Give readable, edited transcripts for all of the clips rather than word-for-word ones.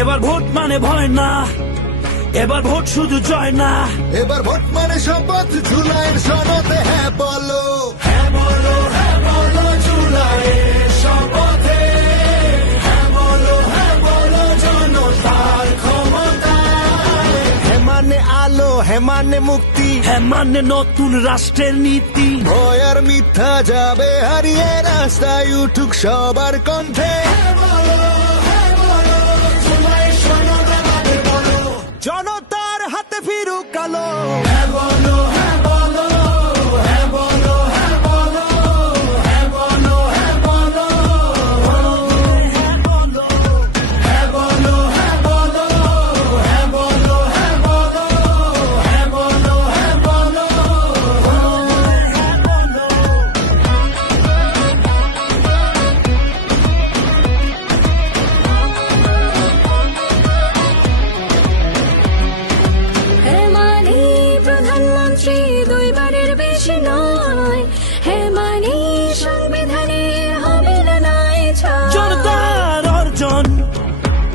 এবার ভোট মানে ভয় না, এবার ভোট শুধু জয় না, এবার ভোট মানে শপথ, জুলাইয়ের সনদে হ্যাঁ বলো, হ্যাঁ বলো জুলাইয়ের শপথে, হ্যাঁ বলো জনতার ক্ষমতায়। হ্যাঁ মানে আলো, হ্যাঁ মানে মুক্তি, হ্যাঁ মানে নতুন রাষ্ট্রের নীতি। ভয় আর মিথ্যা যাবে হারিয়ে, রাস্তায় উঠুক সবার কণ্ঠে। জনতার হাতে ফিরুক আলো।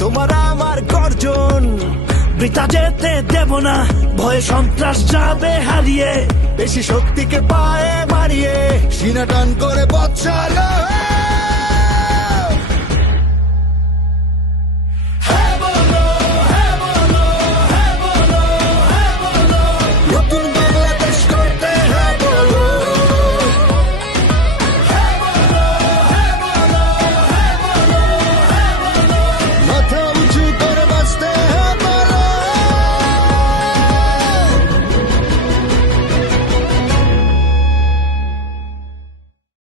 তোমার আমার গর্জন বৃথা যেতে দেব না, ভয়ে সন্ত্রাস যাবে হারিয়ে, বেশি শক্তিকে পায়ে মারিয়ে সিনা টান করে পথ চালো।